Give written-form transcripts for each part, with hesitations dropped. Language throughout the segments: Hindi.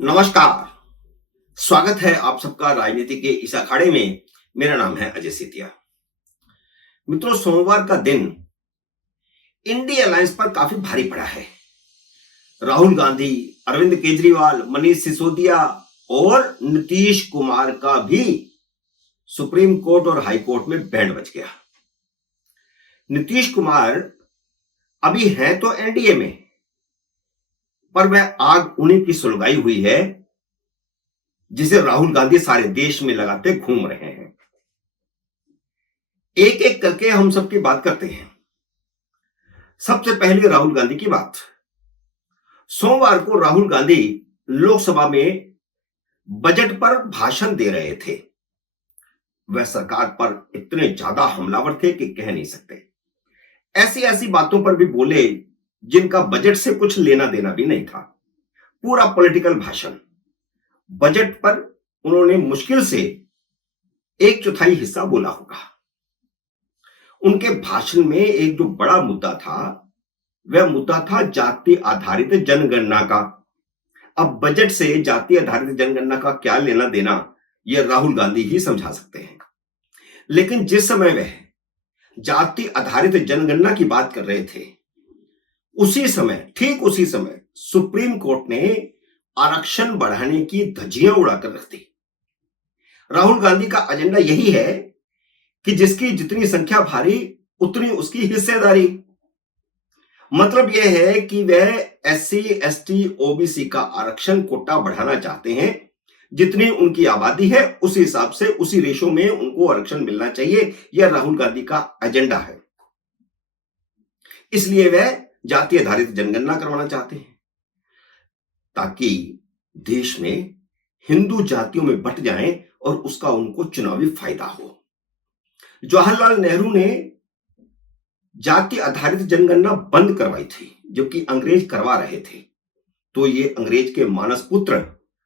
नमस्कार। स्वागत है आप सबका राजनीति के इस अखाड़े में। मेरा नाम है अजय सितिया। मित्रों, सोमवार का दिन इंडिया अलायंस पर काफी भारी पड़ा है। राहुल गांधी, अरविंद केजरीवाल, मनीष सिसोदिया और नीतीश कुमार का भी सुप्रीम कोर्ट और हाई कोर्ट में बैंड बज गया। नीतीश कुमार अभी हैं तो एनडीए में, पर वह आग उन्हीं की सुलगाई हुई है जिसे राहुल गांधी सारे देश में लगाते घूम रहे हैं। एक एक करके हम सबकी बात करते हैं। सबसे पहले राहुल गांधी की बात। सोमवार को राहुल गांधी लोकसभा में बजट पर भाषण दे रहे थे। वह सरकार पर इतने ज्यादा हमलावर थे कि कह नहीं सकते। ऐसी ऐसी बातों पर भी बोले जिनका बजट से कुछ लेना देना भी नहीं था। पूरा पॉलिटिकल भाषण। बजट पर उन्होंने मुश्किल से 1/4 हिस्सा बोला होगा। उनके भाषण में एक जो बड़ा मुद्दा था, वह मुद्दा था जाति आधारित जनगणना का। अब बजट से जाति आधारित जनगणना का क्या लेना देना, यह राहुल गांधी ही समझा सकते हैं। लेकिन जिस समय वह जाति आधारित जनगणना की बात कर रहे थे, ठीक उसी समय सुप्रीम कोर्ट ने आरक्षण बढ़ाने की धज्जियां उड़ाकर रख दी। राहुल गांधी का एजेंडा यही है कि जिसकी जितनी संख्या भारी उतनी उसकी हिस्सेदारी। मतलब यह है कि वह एससी, एसटी, ओबीसी का आरक्षण कोटा बढ़ाना चाहते हैं। जितनी उनकी आबादी है उस हिसाब से, उसी रेशो में उनको आरक्षण मिलना चाहिए। यह राहुल गांधी का एजेंडा है। इसलिए वह जाति आधारित जनगणना करवाना चाहते हैं ताकि देश में हिंदू जातियों में बंट जाएं और उसका उनको चुनावी फायदा हो। जवाहरलाल नेहरू ने जाति आधारित जनगणना बंद करवाई थी, जबकि अंग्रेज करवा रहे थे। तो ये अंग्रेज के मानस पुत्र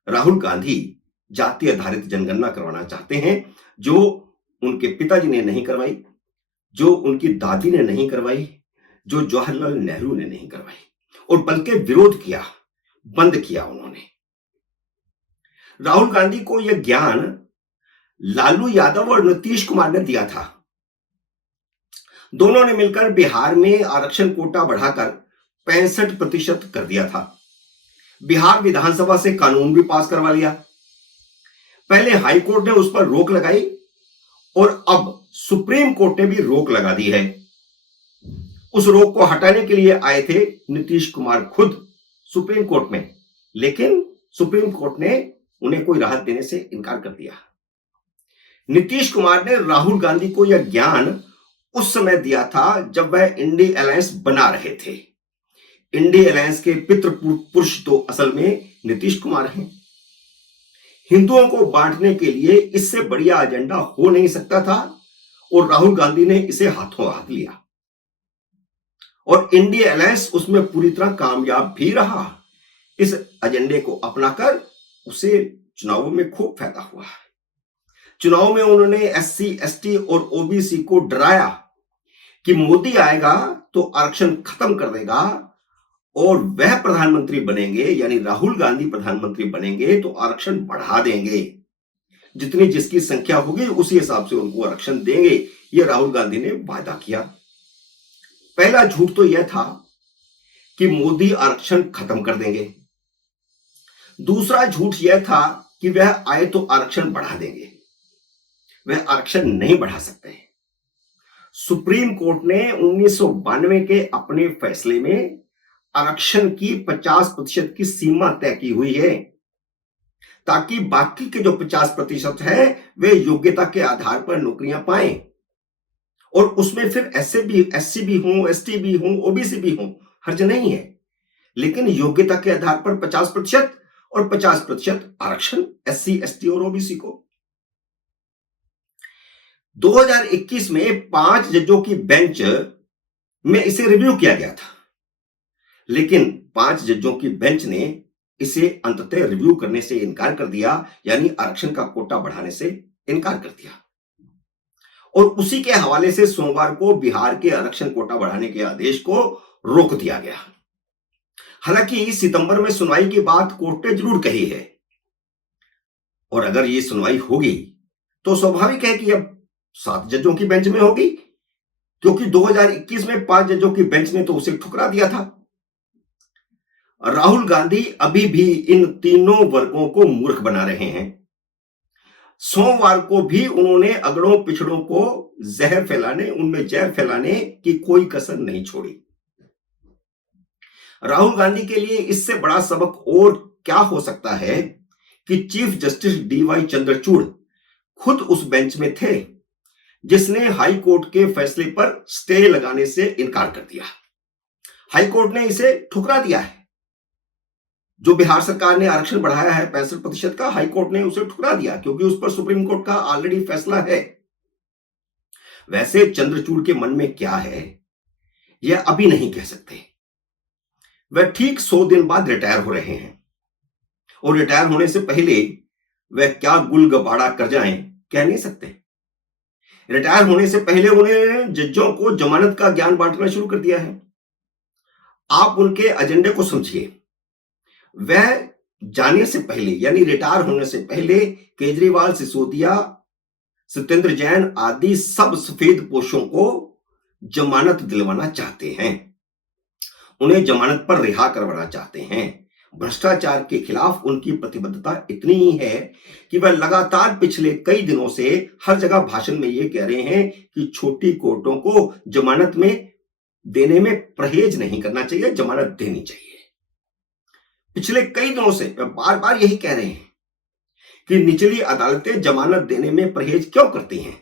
राहुल गांधी जाति आधारित जनगणना करवाना चाहते हैं, जो उनके पिताजी ने नहीं करवाई, जो उनकी दादी ने नहीं करवाई, जो जवाहरलाल नेहरू ने नहीं करवाई, और बल्कि विरोध किया, बंद किया उन्होंने। राहुल गांधी को यह ज्ञान लालू यादव और नीतीश कुमार ने दिया था। दोनों ने मिलकर बिहार में आरक्षण कोटा बढ़ाकर 65% कर दिया था। बिहार विधानसभा से कानून भी पास करवा लिया। पहले हाई कोर्ट ने उस पर रोक लगाई और अब सुप्रीम कोर्ट ने भी रोक लगा दी है। उस रोक को हटाने के लिए आए थे नीतीश कुमार खुद सुप्रीम कोर्ट में, लेकिन सुप्रीम कोर्ट ने उन्हें कोई राहत देने से इनकार कर दिया। नीतीश कुमार ने राहुल गांधी को यह ज्ञान उस समय दिया था जब वह इंडिया अलायंस बना रहे थे। इंडिया अलायंस के पितृ पुरुष तो असल में नीतीश कुमार हैं। हिंदुओं को बांटने के लिए इससे बढ़िया एजेंडा हो नहीं सकता था और राहुल गांधी ने इसे हाथों हाथ लिया और इंडिया अलायंस उसमें पूरी तरह कामयाब भी रहा। इस एजेंडे को अपनाकर उसे चुनावों में खूब फायदा हुआ। चुनाव में उन्होंने एससी, एसटी और ओबीसी को डराया कि मोदी आएगा तो आरक्षण खत्म कर देगा और वह प्रधानमंत्री बनेंगे, यानी राहुल गांधी प्रधानमंत्री बनेंगे तो आरक्षण बढ़ा देंगे। जितनी जिसकी संख्या होगी उसी हिसाब से उनको आरक्षण देंगे। यह राहुल गांधी ने वादा किया। पहला झूठ तो यह था कि मोदी आरक्षण खत्म कर देंगे। दूसरा झूठ यह था कि वह आए तो आरक्षण बढ़ा देंगे। वह आरक्षण नहीं बढ़ा सकते। सुप्रीम कोर्ट ने 1992 के अपने फैसले में आरक्षण की 50% की सीमा तय की हुई है ताकि बाकी के जो 50% है वे योग्यता के आधार पर नौकरियां पाएं और उसमें फिर एससी भी हों, एसटी भी हों, ओबीसी भी हों, हर्ज नहीं है। लेकिन योग्यता के आधार पर 50% और 50% आरक्षण एससी, एसटी और ओबीसी को। 2021 में 5 जजों की बेंच में इसे रिव्यू किया गया था, लेकिन 5 जजों की बेंच ने इसे अंततः रिव्यू करने से इनकार कर दिया, यानी आरक्षण का कोटा बढ़ाने से इनकार कर दिया। और उसी के हवाले से सोमवार को बिहार के आरक्षण कोटा बढ़ाने के आदेश को रोक दिया गया। हालांकि सितंबर में सुनवाई की बात कोर्ट ने जरूर कही है, और अगर ये सुनवाई होगी तो स्वाभाविक है कि अब 7 जजों की बेंच में होगी, क्योंकि 2021 में 5 जजों की बेंच ने तो उसे ठुकरा दिया था। राहुल गांधी अभी भी इन तीनों वर्गों को मूर्ख बना रहे हैं। सोमवार को भी उन्होंने अगड़ों पिछड़ों को उनमें जहर फैलाने की कोई कसर नहीं छोड़ी। राहुल गांधी के लिए इससे बड़ा सबक और क्या हो सकता है कि चीफ जस्टिस डीवाई चंद्रचूड़ खुद उस बेंच में थे जिसने हाई कोर्ट के फैसले पर स्टे लगाने से इनकार कर दिया। हाई कोर्ट ने इसे ठुकरा दिया है। जो बिहार सरकार ने आरक्षण बढ़ाया है 65% का, हाई कोर्ट ने उसे ठुकरा दिया, क्योंकि उस पर सुप्रीम कोर्ट का ऑलरेडी फैसला है। वैसे चंद्रचूड़ के मन में क्या है यह अभी नहीं कह सकते। वह ठीक 100 दिन बाद रिटायर हो रहे हैं, और रिटायर होने से पहले वह क्या गुल गबाड़ा कर जाएं कह नहीं सकते। रिटायर होने से पहले उन्हें जजों को जमानत का ज्ञान बांटना शुरू कर दिया है। आप उनके एजेंडे को समझिए। वह जाने से पहले, यानी रिटायर होने से पहले, केजरीवाल, सिसोदिया, सत्येंद्र जैन आदि सब सफेद पोशों को जमानत दिलवाना चाहते हैं। उन्हें जमानत पर रिहा करवाना चाहते हैं। भ्रष्टाचार के खिलाफ उनकी प्रतिबद्धता इतनी ही है कि वह लगातार पिछले कई दिनों से हर जगह भाषण में यह कह रहे हैं कि छोटी कोर्टों को जमानत में देने में परहेज नहीं करना चाहिए, जमानत देनी चाहिए। पिछले कई दिनों से बार बार यही कह रहे हैं कि निचली अदालतें जमानत देने में परहेज क्यों करती हैं।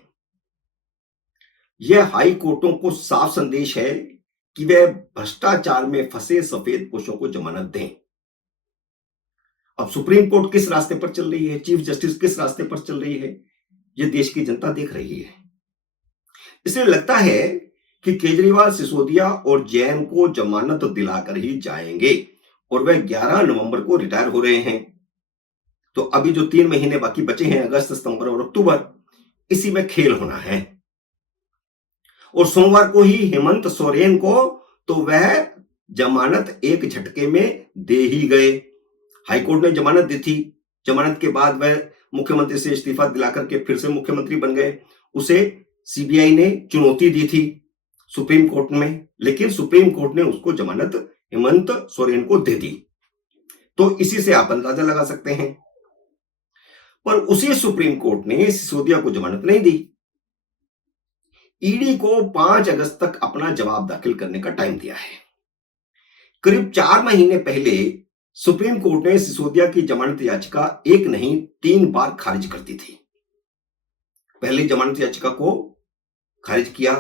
यह हाई कोर्टों को साफ संदेश है कि वे भ्रष्टाचार में फंसे सफेद पोशों को जमानत दें। अब सुप्रीम कोर्ट किस रास्ते पर चल रही है, चीफ जस्टिस किस रास्ते पर चल रही है, यह देश की जनता देख रही है। इसलिए लगता है कि केजरीवाल, सिसोदिया और जैन को जमानत दिलाकर ही जाएंगे, और वह 11 नवंबर को रिटायर हो रहे हैं। तो अभी जो 3 महीने बाकी बचे हैं, अगस्त, सितंबर और अक्टूबर, इसी में खेल होना है। और सोमवार को ही हेमंत सोरेन को तो वह जमानत एक झटके में दे ही गए। हाईकोर्ट ने जमानत दी थी। जमानत के बाद वह मुख्यमंत्री से इस्तीफा दिलाकर के फिर से मुख्यमंत्री बन गए। उसे सीबीआई ने चुनौती दी थी सुप्रीम कोर्ट में, लेकिन सुप्रीम कोर्ट ने उसको जमानत हेमंत सोरेन को दे दी। तो इसी से आप अंदाजा लगा सकते हैं। पर उसी सुप्रीम कोर्ट ने सिसोदिया को जमानत नहीं दी। ईडी को 5 अगस्त तक अपना जवाब दाखिल करने का टाइम दिया है। करीब 4 महीने पहले सुप्रीम कोर्ट ने सिसोदिया की जमानत याचिका 1 नहीं 3 बार खारिज कर दी थी। पहले जमानत याचिका को खारिज किया,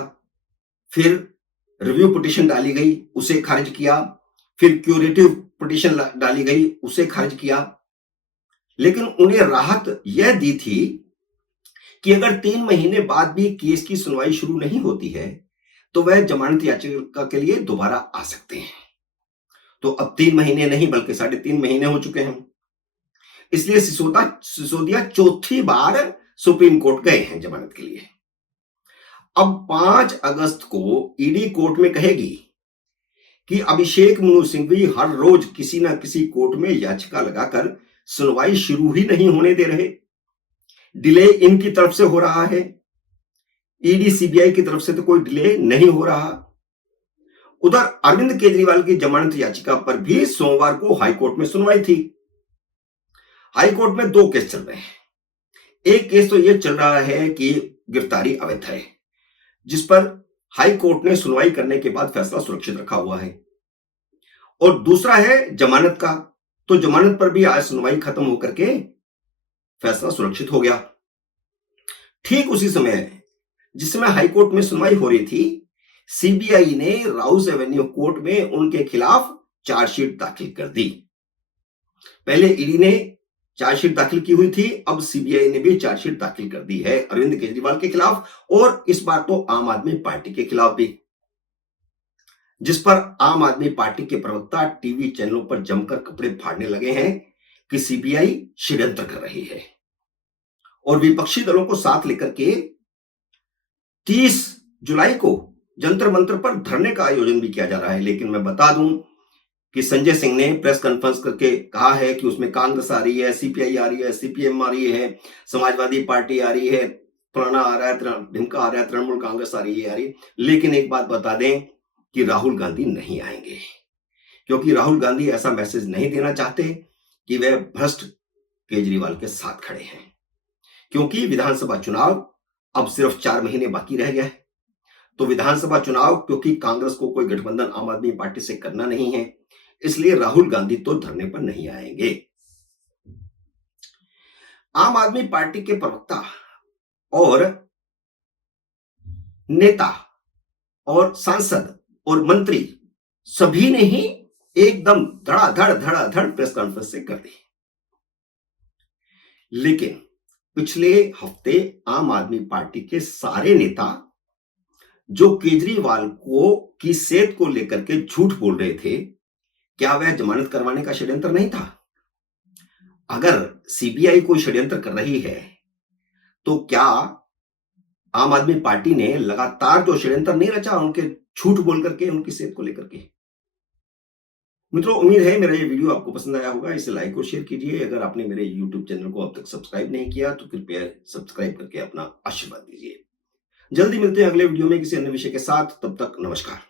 फिर रिव्यू पिटीशन डाली गई, उसे खारिज किया, फिर क्यूरेटिव पिटीशन डाली गई, उसे खारिज किया। लेकिन उन्हें राहत यह दी थी कि अगर 3 महीने बाद भी केस की सुनवाई शुरू नहीं होती है तो वह जमानत याचिका के लिए दोबारा आ सकते हैं। तो अब 3 महीने नहीं बल्कि 3.5 महीने हो चुके हैं। इसलिए सिसोदिया चौथी बार सुप्रीम कोर्ट गए हैं जमानत के लिए। अब 5 अगस्त को ईडी कोर्ट में कहेगी कि अभिषेक मनु सिंघवी हर रोज किसी ना किसी कोर्ट में याचिका लगाकर सुनवाई शुरू ही नहीं होने दे रहे। डिले इनकी तरफ से हो रहा है, ईडी सीबीआई की तरफ से तो कोई डिले नहीं हो रहा। उधर अरविंद केजरीवाल की जमानत याचिका पर भी सोमवार को हाईकोर्ट में सुनवाई थी। हाईकोर्ट में 2 केस चल रहे हैं। एक केस तो यह चल रहा है कि गिरफ्तारी अवैध है, जिस पर हाई कोर्ट ने सुनवाई करने के बाद फैसला सुरक्षित रखा हुआ है, और दूसरा है जमानत का। तो जमानत पर भी आज सुनवाई खत्म होकर के फैसला सुरक्षित हो गया। ठीक उसी समय जिस समय हाई कोर्ट में सुनवाई हो रही थी, सीबीआई ने राउस एवेन्यू कोर्ट में उनके खिलाफ चार्जशीट दाखिल कर दी। पहले ईडी ने चार्जशीट दाखिल की हुई थी, अब सीबीआई ने भी चार्जशीट दाखिल कर दी है अरविंद केजरीवाल के खिलाफ, और इस बार तो आम आदमी पार्टी के खिलाफ भी, जिस पर आम आदमी पार्टी के प्रवक्ता टीवी चैनलों पर जमकर कपड़े फाड़ने लगे हैं कि सीबीआई षड्यंत्र कर रही है। और विपक्षी दलों को साथ लेकर के 30 जुलाई को जंतर मंतर पर धरने का आयोजन भी किया जा रहा है। लेकिन मैं बता दूं कि संजय सिंह ने प्रेस कॉन्फ्रेंस करके कहा है कि उसमें कांग्रेस आ रही है, सीपीआई आ रही है, सीपीएम आ रही है, समाजवादी पार्टी आ रही है, फलाना आ रहा है, ढिमका आ रहा है, तृणमूल कांग्रेस आ रही है, आ रही है। लेकिन एक बात बता दें कि राहुल गांधी नहीं आएंगे, क्योंकि राहुल गांधी ऐसा मैसेज नहीं देना चाहते कि वे भ्रष्ट केजरीवाल के साथ खड़े हैं, क्योंकि विधानसभा चुनाव अब सिर्फ 4 महीने बाकी रह गया है। तो विधानसभा चुनाव, क्योंकि कांग्रेस को कोई गठबंधन आम आदमी पार्टी से करना नहीं है, इसलिए राहुल गांधी तो धरने पर नहीं आएंगे। आम आदमी पार्टी के प्रवक्ता और नेता और सांसद और मंत्री सभी ने ही एकदम धड़ाधड़ प्रेस कॉन्फ्रेंस से कर दी। लेकिन पिछले हफ्ते आम आदमी पार्टी के सारे नेता जो केजरीवाल को की सेहत को लेकर के झूठ बोल रहे थे, क्या वह जमानत करवाने का षड्यंत्र नहीं था? अगर सीबीआई कोई षड्यंत्र कर रही है, तो क्या आम आदमी पार्टी ने लगातार जो षड्यंत्र नहीं रचा उनके झूठ बोल करके, उनकी सेहत को लेकर के? मित्रों, उम्मीद है मेरा ये वीडियो आपको पसंद आया होगा। इसे लाइक और शेयर कीजिए। अगर आपने मेरे यूट्यूब चैनल को अब तक सब्सक्राइब नहीं किया तो कृपया सब्सक्राइब करके अपना आशीर्वाद दीजिए। जल्दी मिलते हैं अगले वीडियो में किसी अन्य विषय के साथ। तब तक नमस्कार।